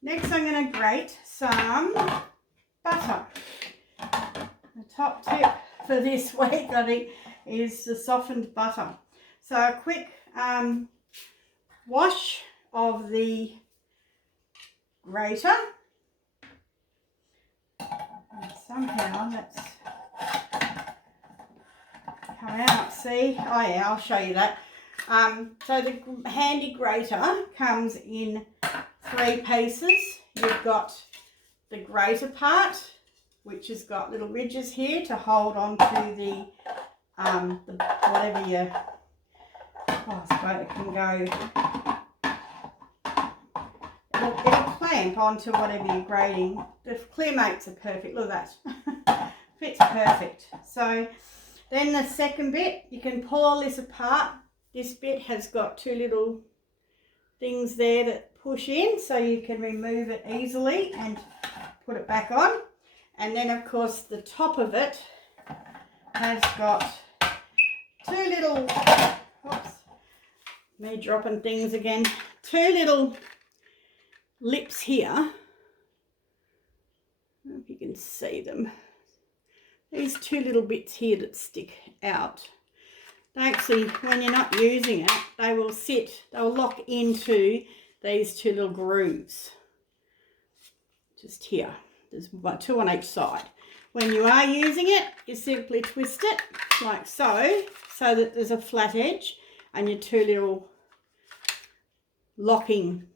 Next I'm going to grate some butter. The top tip for this week, I think, is the softened butter. So a quick wash of the grater. And somehow that's come out. See? Oh yeah, I'll show you that. So the handy grater comes in 3 pieces. You've got the grater part, which has got little ridges here to hold on to the whatever you, oh, I suppose it can go, it'll clamp onto whatever you're grating. The clear mates are perfect, look at that, fits perfect. So then the second bit, you can pull all this apart. This bit has got 2 little things there that push in, so you can remove it easily and put it back on. And then of course the top of it has got 2 little, oops, me dropping things again, 2 little lips here. I don't know if you can see them. These 2 little bits here that stick out. They actually, when you're not using it, they will they'll lock into these 2 little grooves. Just here. There's 2 on each side. When you are using it, you simply twist it like so, so that there's a flat edge and your 2 little locking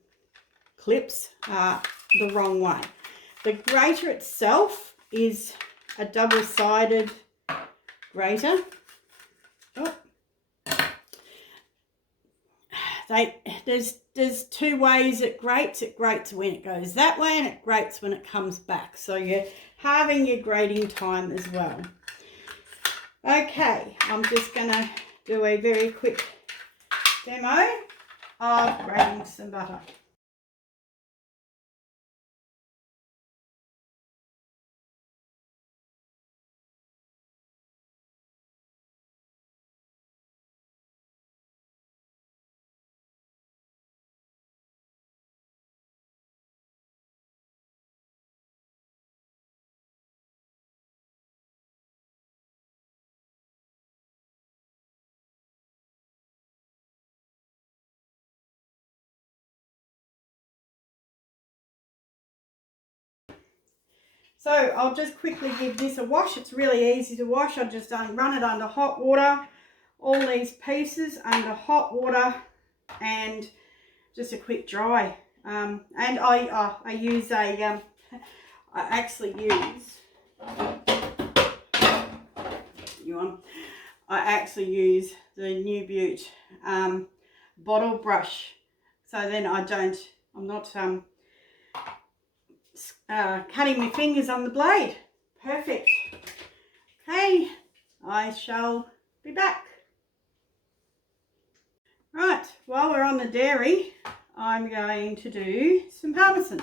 clips are the wrong way. The grater itself is a double-sided grater. Oh. There's 2 ways it grates. It grates when it goes that way and it grates when it comes back. So you're halving your grating time as well. Okay, I'm just going to do a very quick demo of grating some butter. So I'll just quickly give this a wash. It's really easy to wash. I just run it under hot water, all these pieces under hot water, and just a quick dry. And I use I actually use the New Beauty bottle brush. So then I'm not cutting my fingers on the blade. Perfect. Okay, I shall be back. Right, while we're on the dairy, I'm going to do some parmesan.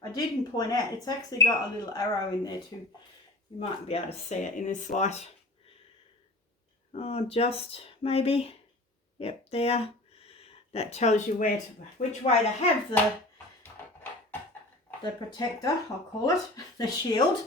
I didn't point out, it's actually got a little arrow in there too. You might be able to see it in this light. Oh, just maybe, yep, there. That tells you which way to have the protector, I'll call it, the shield.